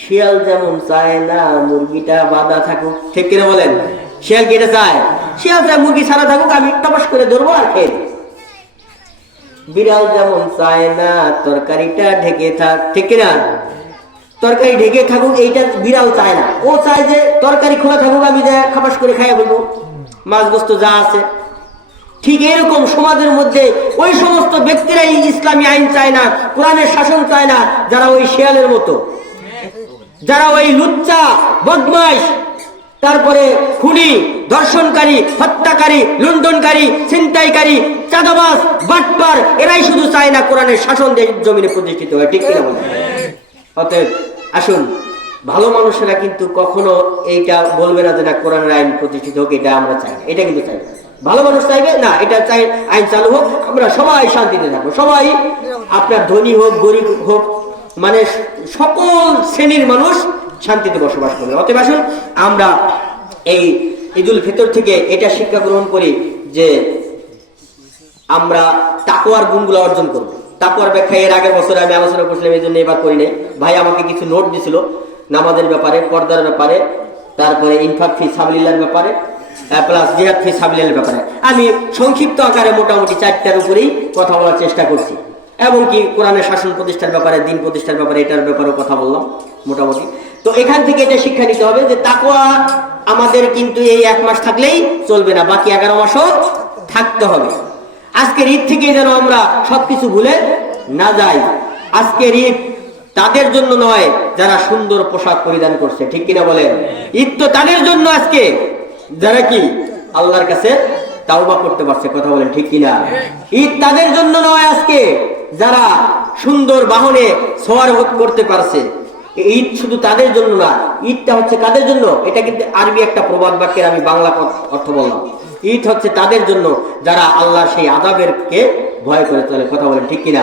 শিয়াল যেমন চায় না মুরগিটা বাঁধা থাকুক, ঠিক কিনা বলেন? শিয়াল কি এটা চায়? শিয়াল চায় মুরগি ছাড়া থাকুক, আমি টপাস করে ধরবো আর খেয়ে। বিড়াল যেমন চায় না তরকারিটা ঢেকে থাক, ঠিক কিনা? তরকারি ঢেকে থাকুক এইটা বিড়াল চায় না, ও চায় যে তরকারি খোলা থাকুক, আমি যা খাপাস করে খাইয়া বলবো মাছ গোস্ত যা আছে। ঠিক এরকম সমাজের মধ্যে ওই সমস্ত ব্যক্তিরাই ইসলামী আইন চায় না, কোরআনের শাসন চায় না, যারা ওই শিয়ালের মতো, যারা ওই লুচ্চা বদমাইশ, তারপরে খুনি, ধর্ষণকারী, হত্যাকারী, লুণ্ঠনকারী, ছিনতাইকারী, চাঁদাবাজ, বাটপার, এরাই শুধু চায় না কোরআনের শাসন দেশ জমিনে প্রতিষ্ঠিত হয়, ঠিক কিনা বলেন? অতএব আসুন, ভালো মানুষেরা কিন্তু কখনো এইটা বলবে না যে না কোরআনের আইন প্রতিষ্ঠিত হোক, এটা আমরা চাই না, এটা কিন্তু চাই না। ভালো মানুষ চাইবে না এটা চাই আইন চালু হোক, আমরা সবাই শান্তিতে থাকবো, সবাই আপনার ধনী হোক গরিব হোক, মানে সকল শ্রেণীর মানুষ শান্তিতে বসবাস করবে। অতএব আসুন আমরা এই ঈদুল ফিতর থেকে এটা শিক্ষা গ্রহণ করি যে আমরা তাকওয়ার গুণগুলো অর্জন করবো। তাকওয়ার ব্যাখ্যা এর আগের বছরে আমি আলোচনা করছিলাম, এই জন্য এবার করি নাই। ভাই আমাকে কিছু নোট দিছিল নামাজের ব্যাপারে, পর্দার ব্যাপারে, তারপরে ইনফাক ফি সাবিলিল্লাহর ব্যাপারে, প্লাস জিহাদ ফি সাবিলিল্লাহর ব্যাপারে। আমি সংক্ষিপ্ত আকারে মোটামুটি 4টার উপরেই কথা বলার চেষ্টা করছি, এবং কি কোরআনের শাসন প্রতিষ্ঠার ব্যাপারে, দিন প্রতিষ্ঠার ব্যাপারে, এটার ব্যাপারেও কথা বললাম মোটামুটি। তো এখান থেকে এটা শিক্ষা নিতে হবে যে তাকওয়া আমাদের কিন্তু এই 1 মাস থাকলেই চলবে না, বাকি 11 মাসও থাকতে হবে। আজকের ঈদ থেকে যেন আমরা সবকিছু ভুলে না যাই। আজকের ঈদ তাদের জন্য নয় যারা সুন্দর পোশাক পরিধান করছে, ঠিক কিনা বলেন? ঈদ তো তাদের জন্য আজকে যারা কি আল্লাহর কাছে তাওবা করতে পারছে, কথা বলেন ঠিক কিনা? ঈদ তাদের জন্য নয় আজকে যারা সুন্দর বাহনে সওয়ার করতে পারছে। ঈদ শুধু তাদের জন্য না, ঈদটা হচ্ছে কাদের জন্য? এটা কিন্তু আরবি একটা প্রবাদ বাক্যের আমি বাংলা অর্থ বললাম। ঈদ হচ্ছে তাদের জন্য যারা আল্লাহর সেই আযাবেরকে ভয় করে চলে, কথা বলেন ঠিক কিনা?